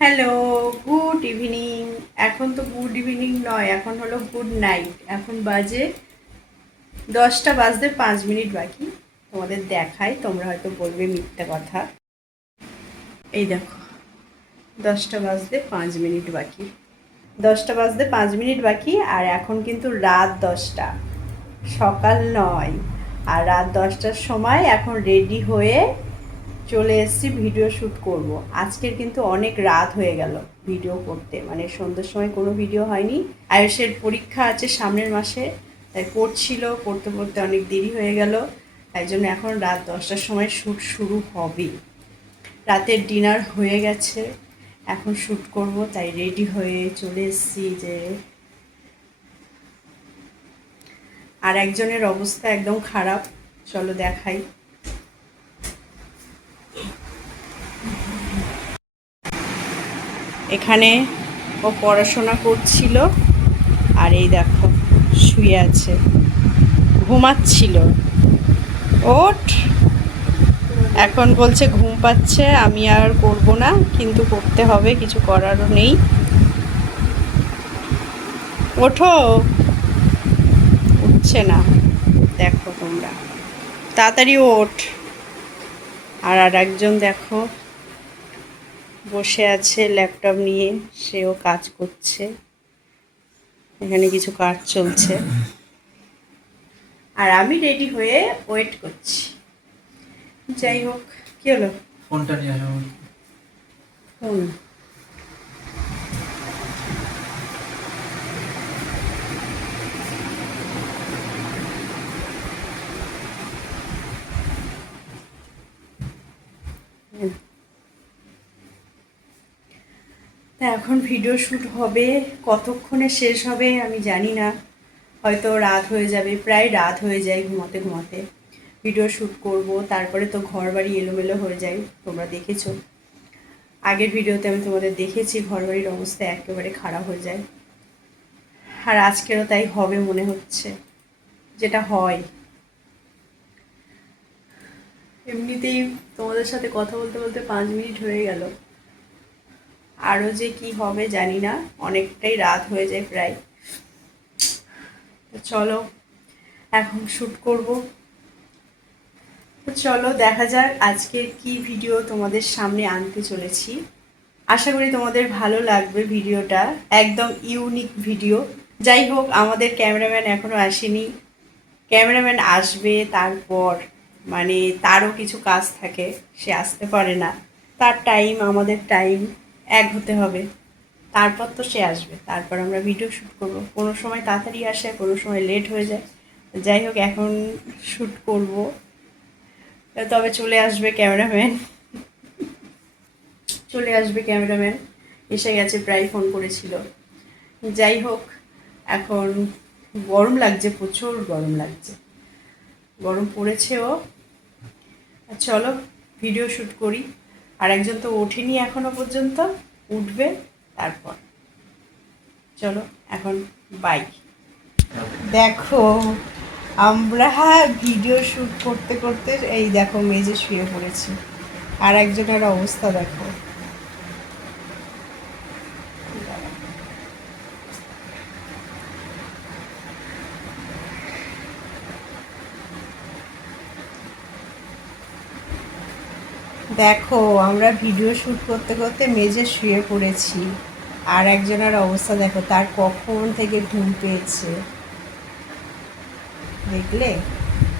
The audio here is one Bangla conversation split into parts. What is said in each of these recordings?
Hello, good evening. এখন তো গুড ইভিনিং নয়, এখন হলো গুড নাইট। এখন বাজে 10টা বাজতে 5 মিনিট বাকি। তোমাদের দেখাই, তোমরা হয়তো বলবে মিথ্যা কথা। এই দেখো, 10টা বাজতে 5 মিনিট বাকি। 10টা বাজতে 5 মিনিট বাকি, আর এখন কিন্তু রাত 10টা, সকাল নয়। আর রাত 10টার সময় এখন রেডি হয়ে চলে এসেছি ভিডিও শ্যুট করব। আজকের কিন্তু অনেক রাত হয়ে গেল ভিডিও করতে, মানে সন্ধ্যের সময় কোনো ভিডিও হয়নি। আয়ুষের পরীক্ষা আছে সামনের মাসে, তাই পড়ছিল, পড়তে পড়তে অনেক দেরি হয়ে গেল। তাই জন্য এখন রাত 10টার সময় শ্যুট শুরু হবে। রাতের ডিনার হয়ে গেছে, এখন শ্যুট করব, তাই রেডি হয়ে চলে এসেছি। যে আর একজনের অবস্থা একদম খারাপ, চলো দেখাই। এখানে ও পড়াশোনা করছিল, আর এই দেখো শুয়ে আছে, ঘুমাচ্ছিল। ওঠ, এখন বলছে ঘুম পাচ্ছে, আমি আর করব না, কিন্তু করতে হবে, কিছু করারও নেই। ওঠো, উঠছে না, দেখো তোমরা, তাড়াতাড়ি ওঠ। আর একজন দেখো বসে আছে ল্যাপটপ নিয়ে, সেও কাজ করছে, এখানে কিছু কাজ চলছে। আর আমি রেডি হয়ে ওয়েট করছি। যাই হোক, কি হলো? ফোনটা নিয়ে আসো। ফোন? তা এখন ভিডিও শ্যুট হবে, কতক্ষণে শেষ হবে আমি জানি না, হয়তো রাত হয়ে যাবে, প্রায় রাত হয়ে যায় ঘুমাতে ঘুমাতে। ভিডিও শ্যুট করব, তারপরে তো ঘর বাড়ি এলোমেলো হয়ে যায়, তোমরা দেখেছো আগের ভিডিওতে, আমি তোমাদের দেখেছি ঘর বাড়ির অবস্থা একেবারে খারাপ হয়ে যায়। আর আজকেরও তাই হবে মনে হচ্ছে, যেটা হয়। এমনিতেই তোমাদের সাথে কথা বলতে বলতে 5 মিনিট হয়ে গেল, আরও যে কি হবে জানি না, অনেকটাই রাত হয়ে যায় প্রায়। তো চলো এখন শ্যুট করব। তো চলো দেখা যাক আজকে কি ভিডিও তোমাদের সামনে আনতে চলেছি। আশা করি তোমাদের ভালো লাগবে ভিডিওটা, একদম ইউনিক ভিডিও। যাই হোক, আমাদের ক্যামেরাম্যান এখনও আসেনি, ক্যামেরাম্যান আসবে, তারপর মানে তারও কিছু কাজ থাকে, সে আসতে পারে না, তার টাইম আমাদের টাইম এক হতে হবে, তারপর তো সে আসবে, তারপর আমরা ভিডিও শ্যুট করব। কোনো সময় তাড়াতাড়ি আসে, কোনো সময় লেট হয়ে যায়। যাই হোক, এখন শ্যুট করব, তবে চলে আসবে ক্যামেরাম্যান, চলে আসবে ক্যামেরাম্যান, এসে গেছে, প্রায় ফোন করেছিল। যাই হোক, এখন গরম লাগছে, প্রচুর গরম লাগছে, গরম পড়েছেও। চলো ভিডিও শ্যুট করি। আর একজন তো ওঠেনি এখনো পর্যন্ত, উঠবে তারপর। চলো এখন বাই। দেখো, আমরা ভিডিও শ্যুট করতে করতে এই দেখো মেজে শুয়ে পড়েছি, আর একজনের অবস্থা দেখো। দেখো, আমরা ভিডিও শ্যুট করতে করতে মেজে শুয়ে পড়েছি, আর একজনের অবস্থা দেখো, তার কখন থেকে ঘুম পেয়েছে দেখলে।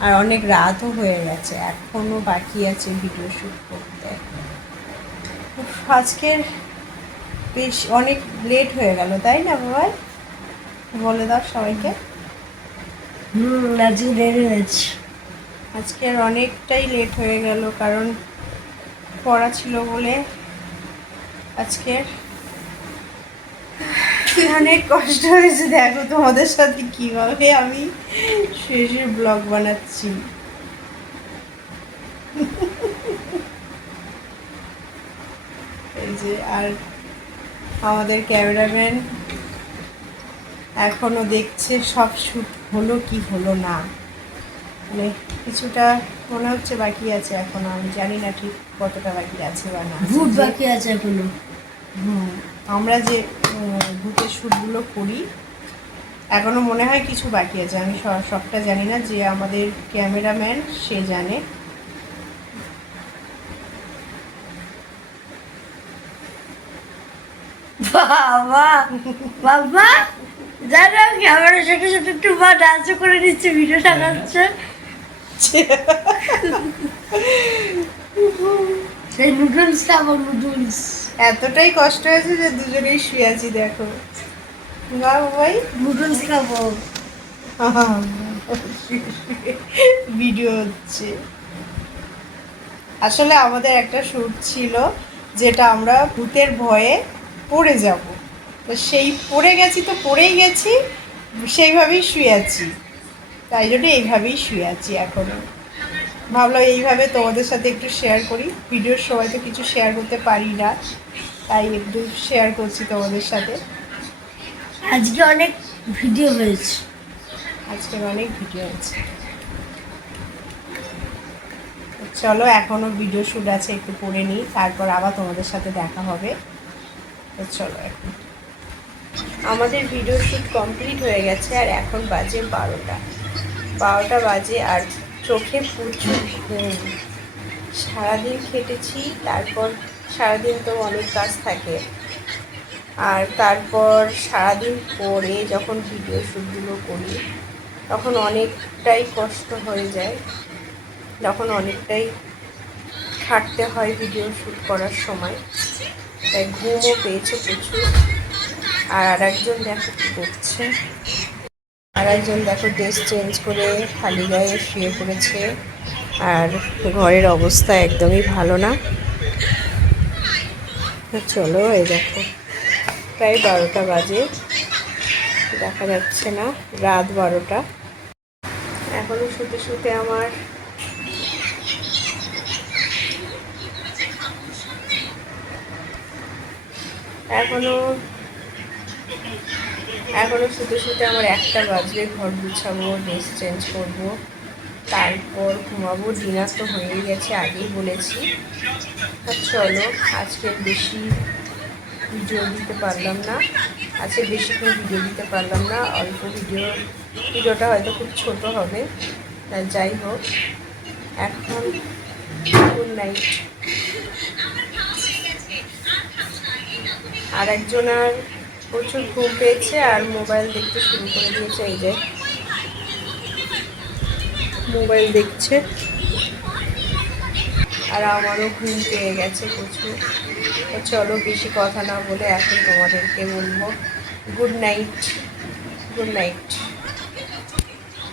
আর অনেক রাতও হয়ে গেছে, এখনও বাকি আছে ভিডিও শ্যুট করতে। আজকের বেশ অনেক লেট হয়ে গেল, তাই না বাবাই? বলে দাও সবাইকে। আজকে দেরি হয়েছে। আজকের অনেকটাই লেট হয়ে গেল, কারণ পড়া ছিল বলে। আজকের অনেক কষ্ট হয়েছে, দেখো তোমাদের সাথে কিভাবে আমি শেষে ব্লগ বানাচ্ছি। এই যে, আর আমাদের ক্যামেরাম্যান এখনো দেখছে সব শ্যুট হলো কি হলো না, মানে কিছুটা মনে হচ্ছে বাকি আছে এখনো, আমি জানি না ঠিক কতটা বাকি আছে বা না। ভূত বাকি আছে এখনো। আমরা যে ভূতের শ্যুটগুলো করি এখনও মনে হয় কিছু বাকি আছে, আমি সবটা জানি না, যে আমাদের ক্যামেরাম্যান সে জানে। বাবা বাবা জানো ক্যামেরার সাথে সাথে একটু মা ডান্সও করে নিচ্ছে, ভিডিও দেখাচ্ছে। সেই নুডলস খাবো, নুডলস। এতটাই কষ্ট হয়েছে যে দুজনেই শুয়ে আছি, দেখো না ভাই, নুডলস খাবো। ভিডিও হচ্ছে। আসলে আমাদের একটা শ্যুট ছিল যেটা আমরা ভূতের ভয়ে পড়ে যাব, তো সেই পড়ে গেছি, তো পড়েই গেছি, সেইভাবেই শুয়ে আছি, তাই জন্য এইভাবেই শুয়ে আছি এখনও। ভাবলাম এইভাবে তোমাদের সাথে একটু শেয়ার করি, ভিডিওর সময় তো কিছু শেয়ার করতে পারি না, তাই একটু শেয়ার করছি তোমাদের সাথে। আজকে অনেক ভিডিও হয়েছে, আজকের অনেক ভিডিও আছে। চলো, এখনও ভিডিও শ্যুট আছে, একটু করে নিই, তারপর আবার তোমাদের সাথে দেখা হবে। তো চলো, এখন আমাদের ভিডিও শ্যুট কমপ্লিট হয়ে গেছে, আর এখন বাজে 12টা বাজে, আর চোখে প্রচুর ঘুম। সারাদিন খেটেছি, তারপর সারাদিন তো অনেক কাজ থাকে, আর তারপর সারাদিন পরে যখন ভিডিও শ্যুটগুলো করি তখন অনেকটাই কষ্ট হয়ে যায়, তখন অনেকটাই খাটতে হয় ভিডিও শ্যুট করার সময়, তাই ঘুমও পেয়েছে প্রচুর। আর একজন দেখো কী করছে, আর একজন দেখো ড্রেস চেঞ্জ করে খালি গায়ে শুয়ে পড়েছে, আর ঘরের অবস্থা একদমই ভালো না। চলো, এই দেখো প্রায় 12টা বাজে, দেখা যাচ্ছে না, রাত 12টা। এখনো শুতে শুতে আমার এখনো শুতে শুতে আমার 1টা বাজবে। ঘর গুছাবো, ড্রেস চেঞ্জ করবো, তারপর ঘুমাবো। ডিনার তো হয়েই গেছে, আগেই বলেছি। চলো, আজকে বেশি ভিডিও দিতে পারলাম না, আজকে বেশিক্ষণ ভিডিও দিতে পারলাম না, অল্প ভিডিওটা হয়তো খুব ছোট হবে, যাই হোক, এখন গুড নাইট। আর একজনের প্রচুর ঘুম পেয়েছে আর মোবাইল দেখতে শুরু করে দিয়েছে, এই যে মোবাইল দেখছে, আর আমারও ঘুম পেয়ে গেছে প্রচুর। তো চলো, বেশি কথা না বলে এখন তোমাদেরকে বলবো গুড নাইট, গুড নাইট।